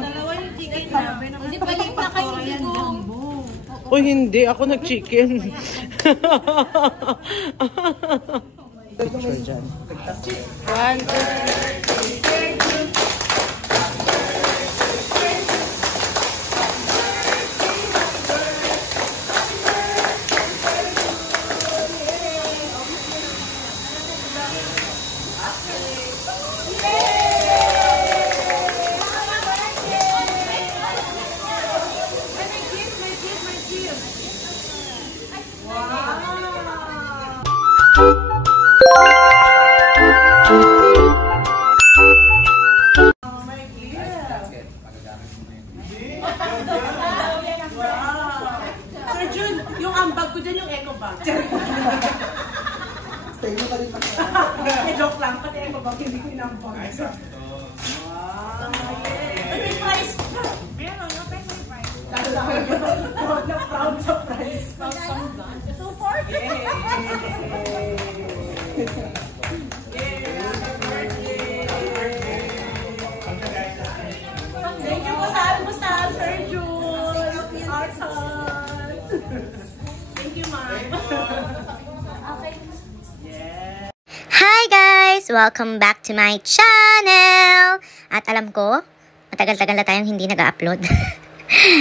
Dalawa yung chicken namin. Hindi balik na kayo dito. Uy, hindi. Ako nag-chicken. Picture dyan. 1, 2, 3. Sir Jun, yung ambag ko dyan yung eco bag. Stay mo ka rin Joke lang, pati eco bag, hindi ko inambag. Wow! May price! Meron, no price. Proud sa price. So far? Thank you po sa Sir Jun. Thank you, ma'am. Hi guys! Welcome back to my channel! At alam ko, matagal-tagal na tayong hindi nag-upload.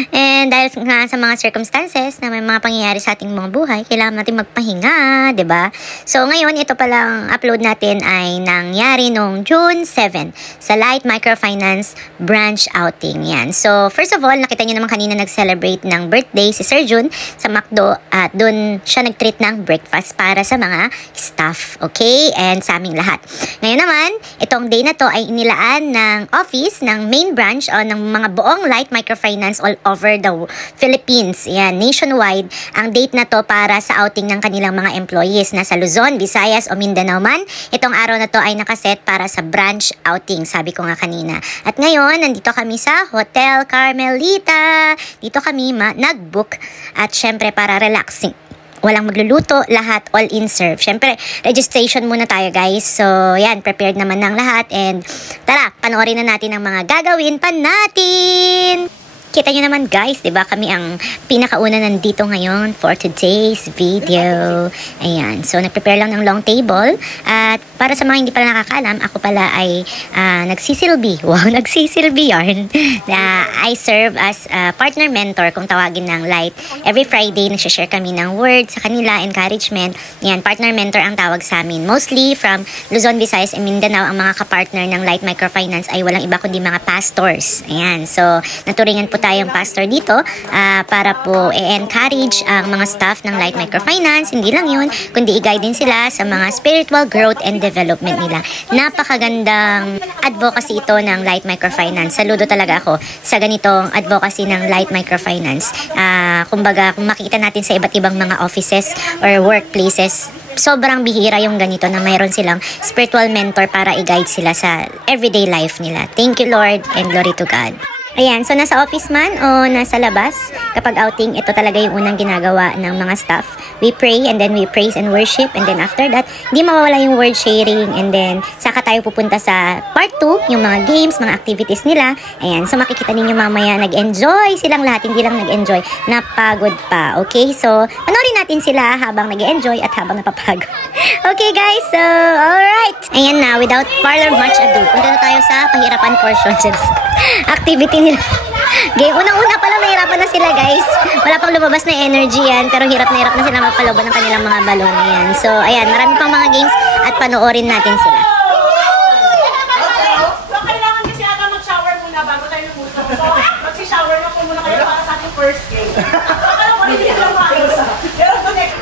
And dahil nga sa mga circumstances na may mga pangyayari sa ating mga buhay, kailangan natin magpahinga, 'di ba? So ngayon, ito palang upload natin ay nangyari noong June 7 sa Light Microfinance branch outing. Yan. So first of all, nakita niyo naman kanina nag-celebrate ng birthday si Sir Jun sa McDo at doon siya nag-treat ng breakfast para sa mga staff, okay? And sa aming lahat. Ngayon naman, itong day na to ay inilaan ng office ng main branch o ng mga buong Light Microfinance all over the Philippines. Yan, nationwide. Ang date na to para sa outing ng kanilang mga employees na sa Luzon, Visayas o Mindanao man. Itong araw na to ay nakaset para sa branch outing, sabi ko nga kanina. At ngayon, nandito kami sa Hotel Carmelita. Dito kami nag-book at syempre para relaxing. Walang magluluto, lahat all-in serve. Syempre, registration muna tayo guys. So, yan, prepared naman ng lahat. And tara, panoorin na natin ang mga gagawin pa natin. Kita nyo naman guys, diba kami ang pinakauna nandito ngayon for today's video. Ayan, so nag-prepare lang ng long table. At para sa mga hindi pala nakakalam, ako pala ay nagsisilbi. Wow, nagsisilbi yarn. I serve as partner mentor kung tawagin ng Light. Every Friday, nagsishare kami ng words sa kanila, encouragement. Ayan, partner mentor ang tawag sa amin. Mostly from Luzon, Visayas, and Mindanao, ang mga kapartner ng Light Microfinance ay walang iba kundi mga pastors. Ayan, so naturingan po tayong pastor dito para po i-encourage ang mga staff ng Light Microfinance. Hindi lang yun, kundi i-guide din sila sa mga spiritual growth and development nila. Napakagandang advocacy ito ng Light Microfinance. Saludo talaga ako sa ganitong advocacy ng Light Microfinance. Kumbaga, kung makita natin sa iba't ibang mga offices or workplaces, sobrang bihira yung ganito na mayroon silang spiritual mentor para i-guide sila sa everyday life nila. Thank you Lord and glory to God. Ayan, so nasa office man o nasa labas, kapag outing, ito talaga yung unang ginagawa ng mga staff. We pray and then we praise and worship, and then after that, hindi mawawala yung word sharing, and then saka tayo pupunta sa part 2, yung mga games, mga activities nila. Ayan, so makikita ninyo mamaya, nag-enjoy silang lahat, hindi lang nag-enjoy, napagod pa. Okay, so panoorin natin sila habang nag-enjoy at habang napapagod. Okay guys, so alright. Ayan na, without further much ado, punta na tayo sa pahirapan portion. Activity nila. Game, unang-una pa lang nahirapan na sila guys. Wala pang lumabas na energy yan, pero hirap na sila magpaloban ng kanilang mga balon. Ayan. So, ayan, marami pang mga games at panoorin natin sila. So, kailangan kasi ata mag-shower muna bago tayo lumusok. So, mag-shower na po muna kayo para sa ating first game. So, alam mo, hindi lang maayos. Pero, connect.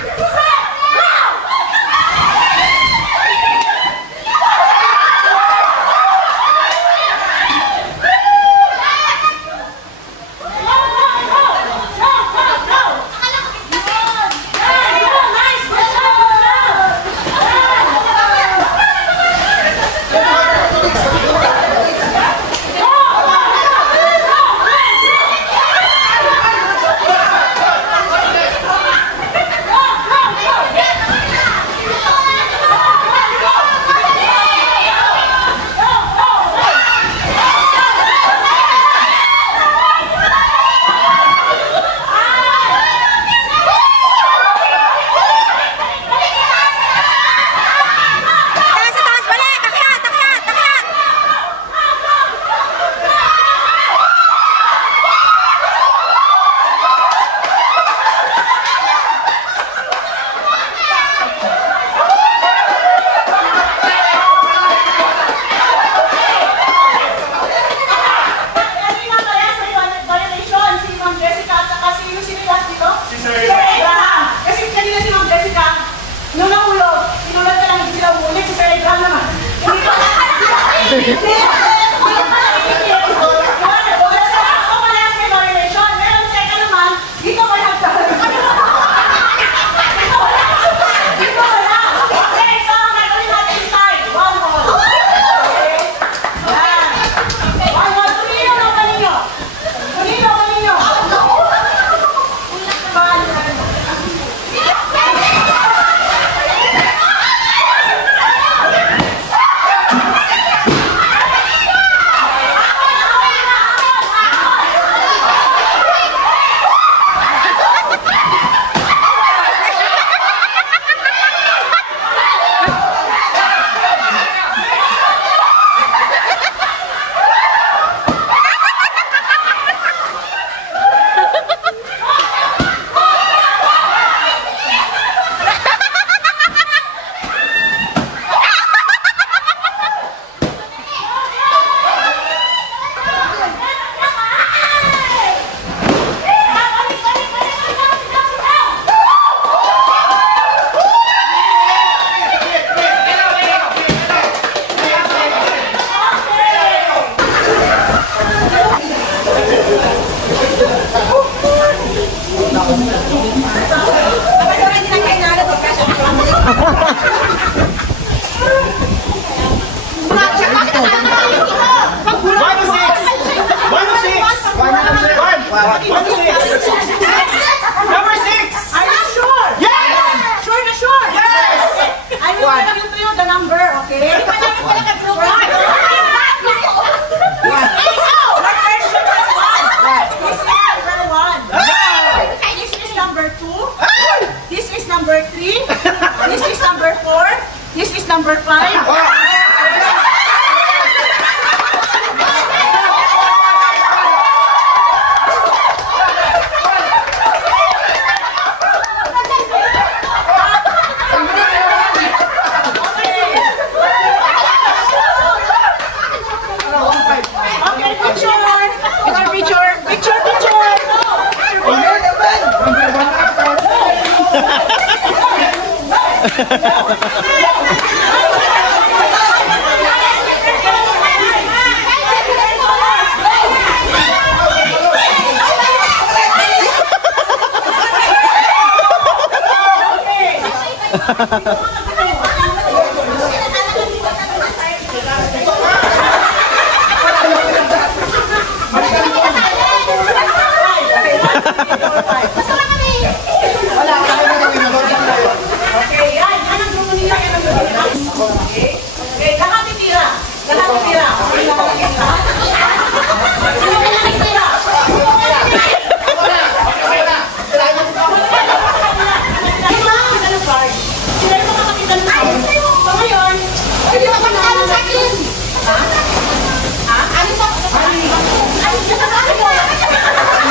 Number 5.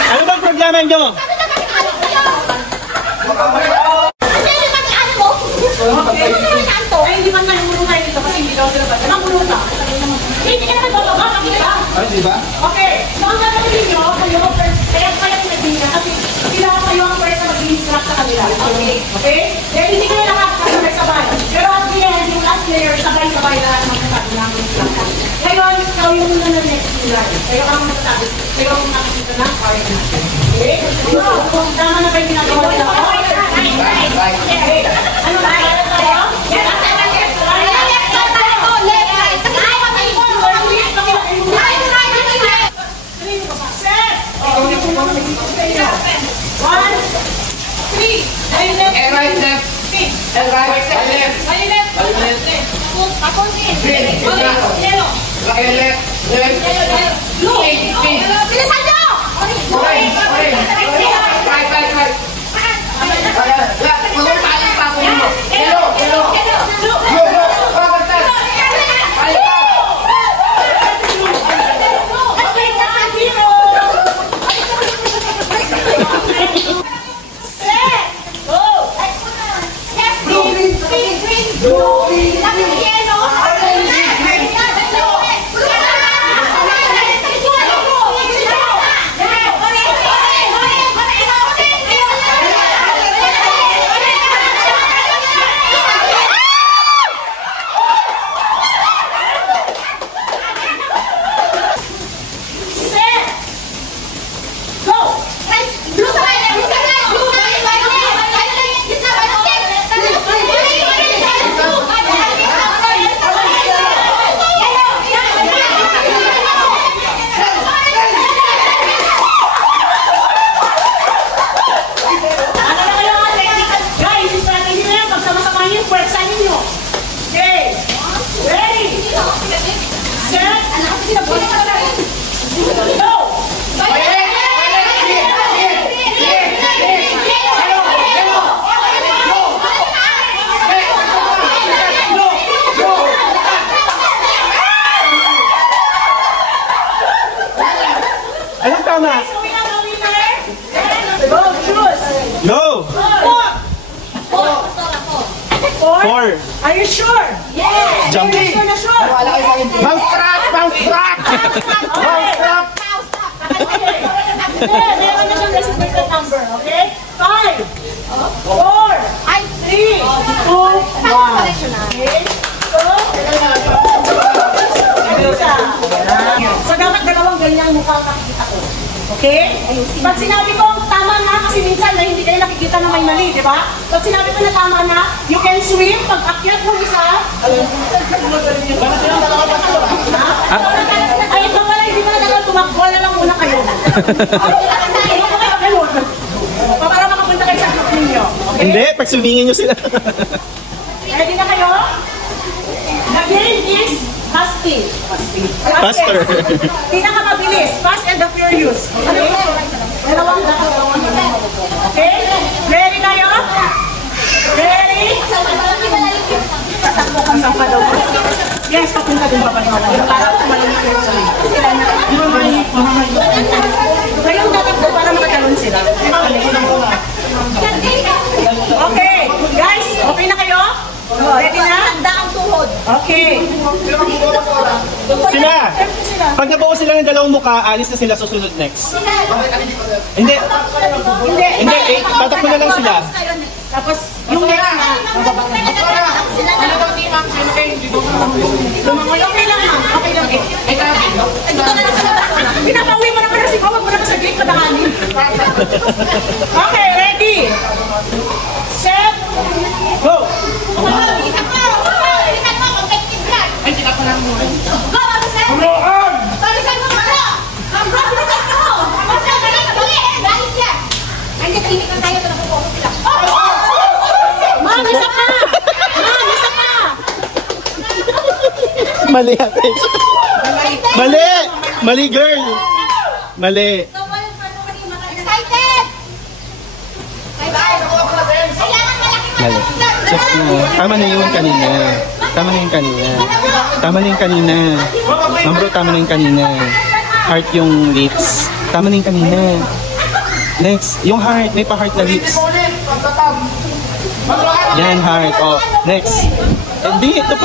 Ano bang problema nyo? Ay, hindi man nangulong tayo dito kasi hindi daw sila ba? Nangulong na. Hindi ka na bababa, nakita. Ay, di ba? Okay, so ang gagawin nyo, kayo first, kaya kayo pinagbihin na kasi kailangan kayo ang first na mag-instruct sa kanila. Okay? Okay? Kaya hindi kayo lahat sabay-sabay. Pero at the end, yung last player, sabay-sabay lahat ng magsasabi ng instruction. Ngayon, ikaw yung muna na next player. Kayo ang magsasabi. Kayo ang nakikita ng part natin. Okay? So, tama na ba yung ginagawa nila? Okay. Ano ba? Tayo? Yes, tama. Okay, so we have a winner. Go, choose. Go! Four. 4. Are you sure? Yes. Jumpy. Sure na sure. Mousetrap! Mousetrap! Mousetrap! Meron na siyang designated number, okay? 5, 4, 3, 2, 1. Okay? So, dapat dalawang ganyang mukha makikita ko. Okay? Pag sinabi ko tama na, kasi minsan na hindi kayo nakikita na may mali, di ba? Pag sinabi ko na tama na, you can swim. Pag akyat mo isa, ay, ito pala, hindi mo na naman tumakbo na lang muna kayo. Para makapunta kayo sa group ninyo. Okay? Hindi, pag sumingin nyo sila. Ready na kayo? The game is fasting. Faster. Pinakamabilis. Fast and the Furious. Okay? Dalawang. Okay? Ready kayo? Ready? Tatakbo kang saan pa daw. Yes, papunta din pa pa rin ako. Para kumalamig kayo sa sila na. Kayong tatakbo para makatalon sila. Okay. Guys, okay na kayo? Ready na? Handa ang tuhod. Okay. Sila! Pag nabuo sila ng dalawang mukha, alis na sila susunod next. Hindi. Hindi. Hindi, tatakbo na lang sila. Tapos, yung next na. Okay lang ha. Okay lang eh. Pinapauwi mo na pala si Kawag mo na sa gate padakanin. Okay, ready? Set. Go! Ma'am, isa pa! Ma'am, isa pa! Mali ate. Mali! Mali girl! Mali. Excited! Mali. Check mo. Tama na yung kanina. Tama na yung kanina. Tama na yung kanina. Ma'am bro, tama na yung kanina. Heart yung lips. Tama na yung kanina. Next, yung heart. May pa-heart na lips. Yan, heart. Oh, next. Hindi, ito pa.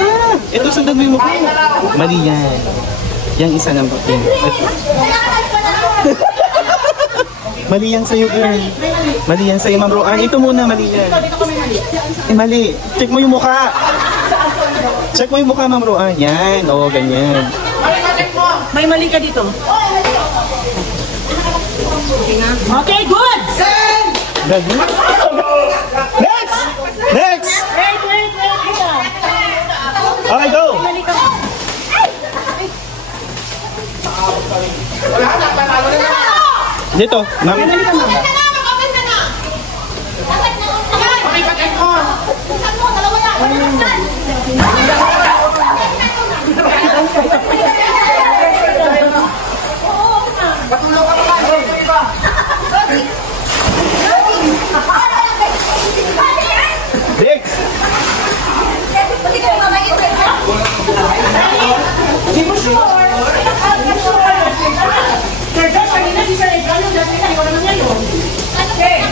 Ito, sundan mo yung mukha. Mali yan. Yang isa ng buting. Mali yan sa'yo, girl. Mali yan sa'yo, ma'am Roan. Ito muna, mali yan. Eh, mali. Check mo yung mukha. Check mo yung mukha, ma'am Roan. Yan, oo, ganyan. May mali ka dito. Okay, good! Ganyan. Next! Next! Wait, wait, wait. Ito. Okay, go! Mali ka. Dito, ma'am. Next! Hindi mo sure. Sir Josh, kanina si Sir Edgar yung dati na ikaw naman ngayon. Okay.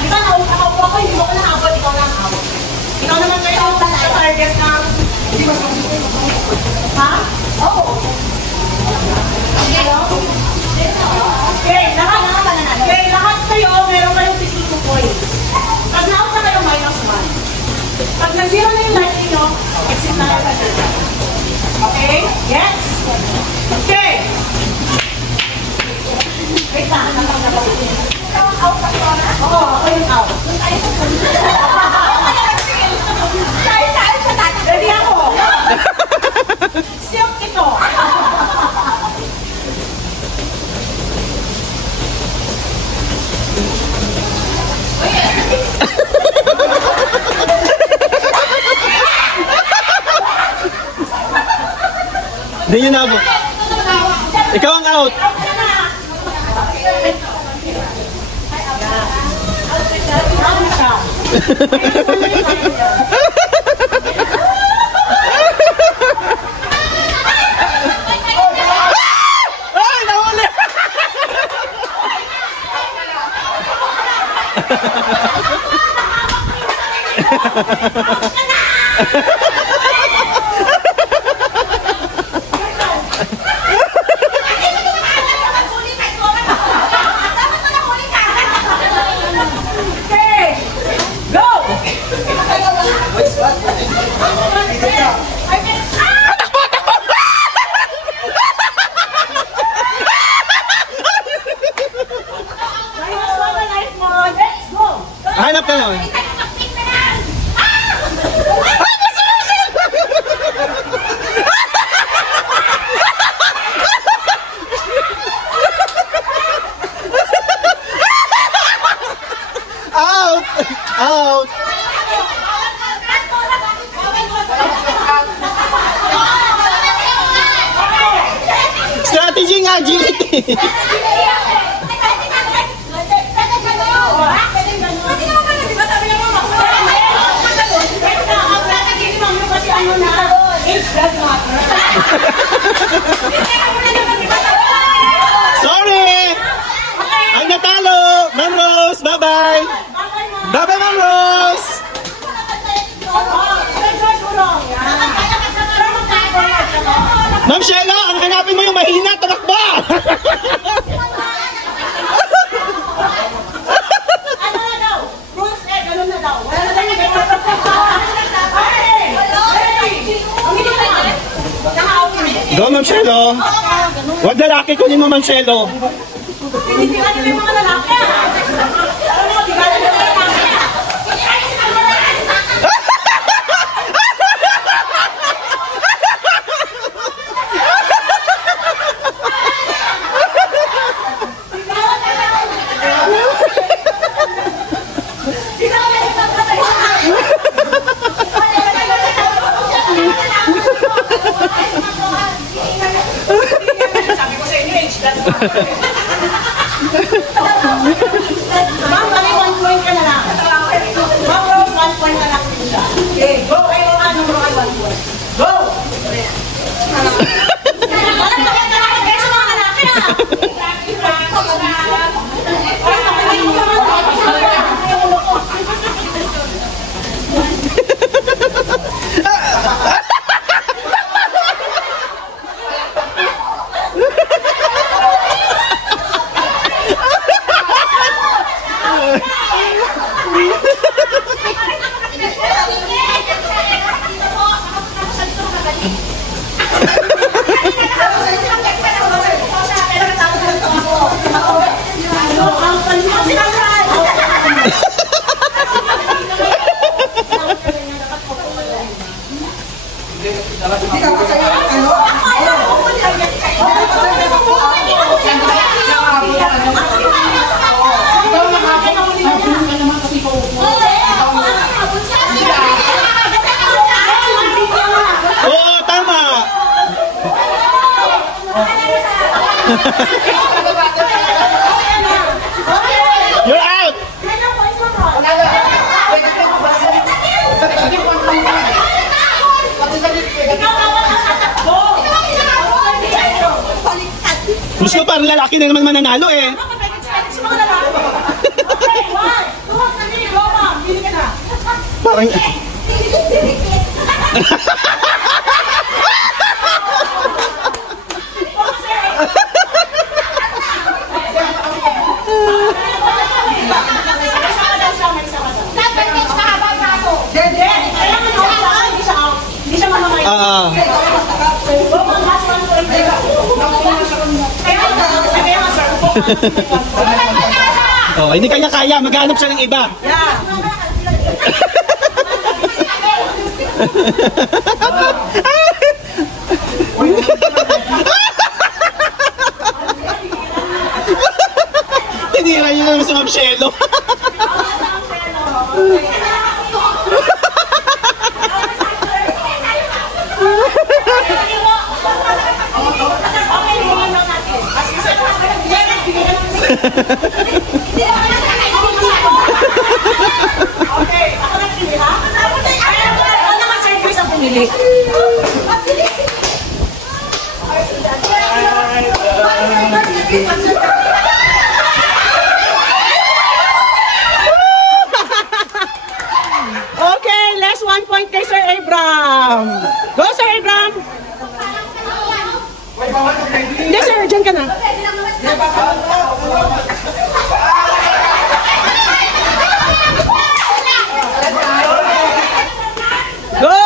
Di ba nakaupo ako, hindi mo ko nahabot, ikaw lang ako. Ikaw naman kayo ang target na hindi mo ha? Oo. Okay, lahat kayo, meron kayong 52 points. Pag na-out na kayo, -1. Pag nag-zero na yung life niyo, exit na kayo sa circle. Okay? Yes? Okay. Wait lang. Oo, ako yung out. Ready ako. Silk ito. Hindi yun abot. Ikaw ang out. nga, agility. Sorry! Ay natalo! Ma'am Rose, bye-bye! Bye-bye, Ma'am Rose! Ma'am Shelo, ang hanapin mo yung mahina, tumakbo! Go, Ma'am Shelo! Huwag lalaki, kunin mo, Ma'am Shelo! Ma'am, bali 1 point ka na lang. Ma'am Rose, 1 point na lang siya. Okay, go. Kayo ang number 1 point. Go! Walang pakita na kayo sa mga lalaki na. You're out! Gusto parang lalaki na naman mananalo eh. Parang... Oh, hindi kanya kaya, maghanap siya ng iba. Tinira niyo naman sa Ma'am Shelo. Okay, ako lang pili ha? Ano naman service ang pumili? Okay, last 1 point kay Sir Abram. Go, Sir Abram! Hindi, sir, dyan ka na. Go!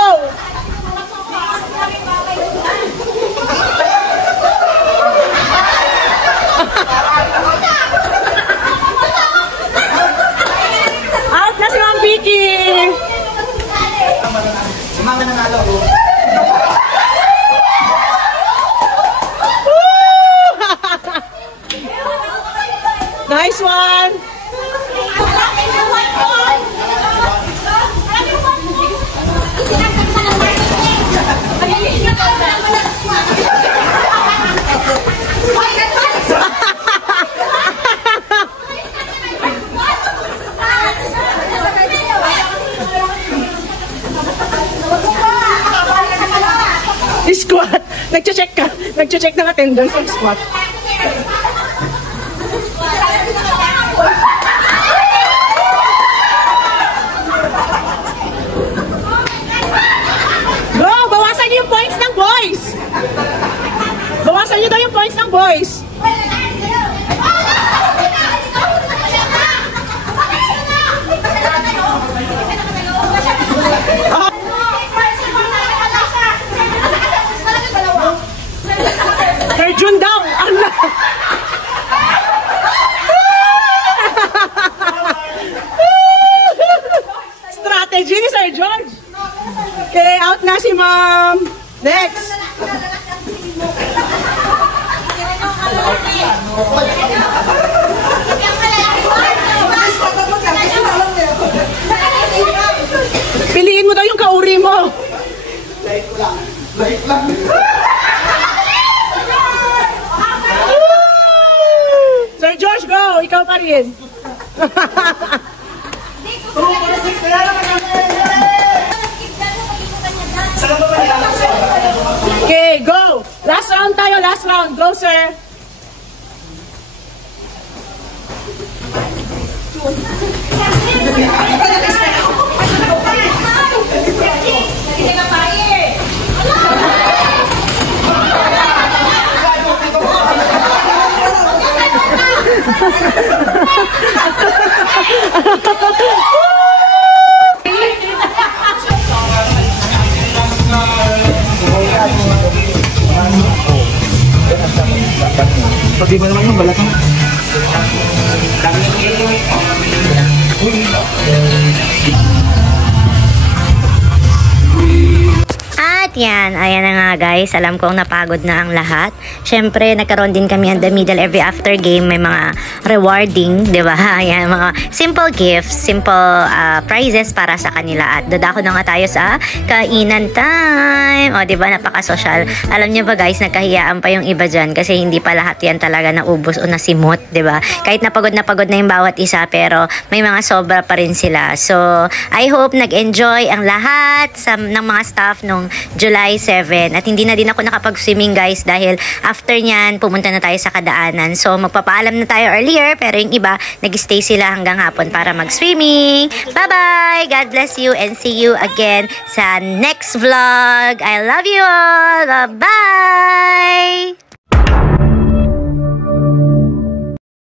Out na si Ma'am Vicky! Si Mama nanalo. Nice one! squat. Nagche-check ka. Nagche-check ng attendance ng squat. Bro, bawasan niyo yung points ng boys. Bawasan niyo daw yung points ng boys. Sir Jun daw! Strategy ni Sir George! Okay, out na si Ma'am! Next! Piliin mo daw yung kauri mo! Like lang! Sir George, go! Ikaw pa rin. Okay, go! Last round tayo, last round. Go, sir. Pag iba naman yung balakang. At yan, ayan na nga guys, alam kong napagod na ang lahat. Syempre, nagkaroon din kami on the middle every after game, may mga rewarding, di ba? Ayan, mga simple gifts, simple prizes para sa kanila. At dadako na nga tayo sa kainan time. O, di ba, napaka-social. Alam niyo ba guys, nagkahiyaan pa yung iba dyan kasi hindi pa lahat yan talaga naubos o nasimot, di ba? Kahit napagod na yung bawat isa, pero may mga sobra pa rin sila. So, I hope nag-enjoy ang lahat ng mga staff nung July 7. At hindi na din ako nakapag-swimming guys dahil after nyan, pumunta na tayo sa kadaanan. So, magpapaalam na tayo earlier pero yung iba, nag-stay sila hanggang hapon para mag-swimming. Bye-bye! God bless you and see you again sa next vlog. I love you all! Bye-bye!